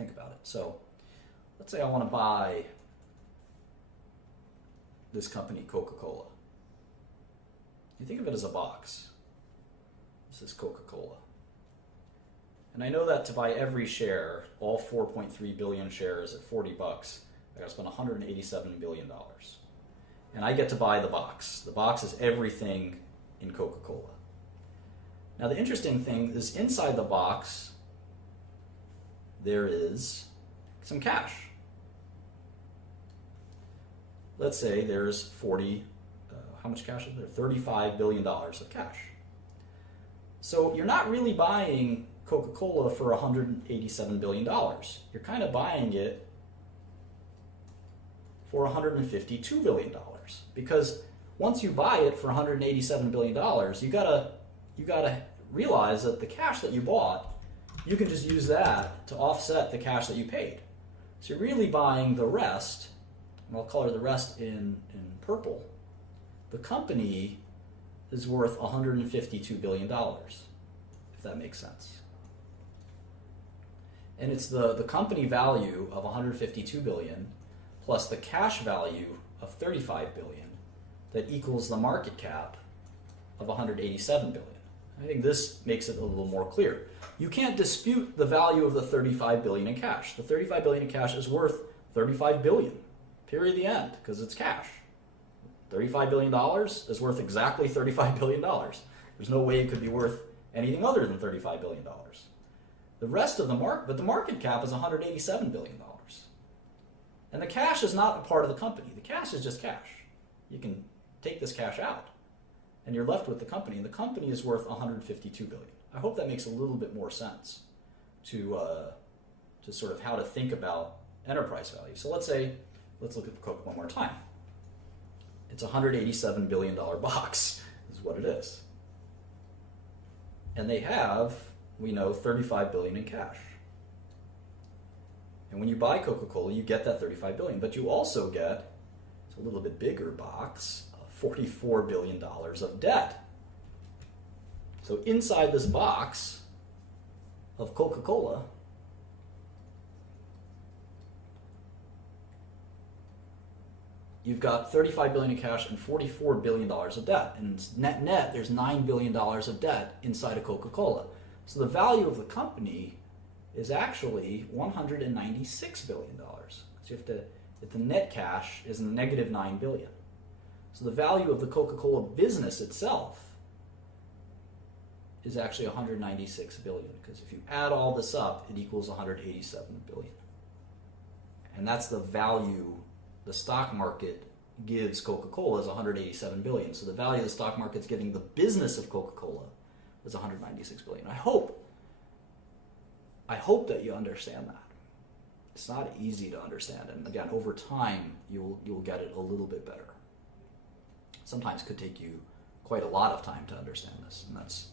think about it. So let's say I want to buy this company, Coca-Cola. You think of it as a box. This is Coca-Cola. And I know that to buy every share, all 4.3 billion shares at 40 bucks, I gotta spend $187 billion. And I get to buy the box. The box is everything in Coca-Cola. Now the interesting thing is inside the box, there is some cash. Let's say there's how much cash is there? $35 billion of cash. So you're not really buying Coca-Cola for $187 billion. You're kind of buying it for $152 billion. Because once you buy it for $187 billion, you gotta realize that the cash that you bought, you can just use that to offset the cash that you paid. So you're really buying the rest, and I'll color the rest in purple. The company is worth $152 billion, if that makes sense. And it's the company value of $152 billion plus the cash value of $35 billion that equals the market cap of $187 billion. I think this makes it a little more clear. You can't dispute the value of the $35 billion in cash. The $35 billion in cash is worth $35 billion, period, the end, because it's cash. $35 billion is worth exactly $35 billion. There's no way it could be worth anything other than $35 billion. The rest of the market, but the market cap is $187 billion. And the cash is not a part of the company. The cash is just cash. You can take this cash out and you're left with the company, and the company is worth $152 billion. I hope that makes a little bit more sense to sort of how to think about enterprise value. So let's look at Coke one more time. It's a $187 billion box, is what it is. And they have, we know, $35 billion in cash. And when you buy Coca-Cola, you get that $35 billion, but you also get, it's a little bit bigger box, $44 billion of debt. So inside this box of Coca-Cola, you've got $35 billion in cash and $44 billion of debt. And net, there's $9 billion of debt inside of Coca-Cola. So the value of the company is actually $196 billion. So the net cash is negative $9 billion. So the value of the Coca-Cola business itself is actually $196 billion, because if you add all this up, it equals $187 billion. And that's the value the stock market gives Coca-Cola is $187 billion. So the value the stock market's giving the business of Coca-Cola is $196 billion. I hope that you understand that. It's not easy to understand, and again, over time, you'll get it a little bit better. Sometimes it could take you quite a lot of time to understand this, and that's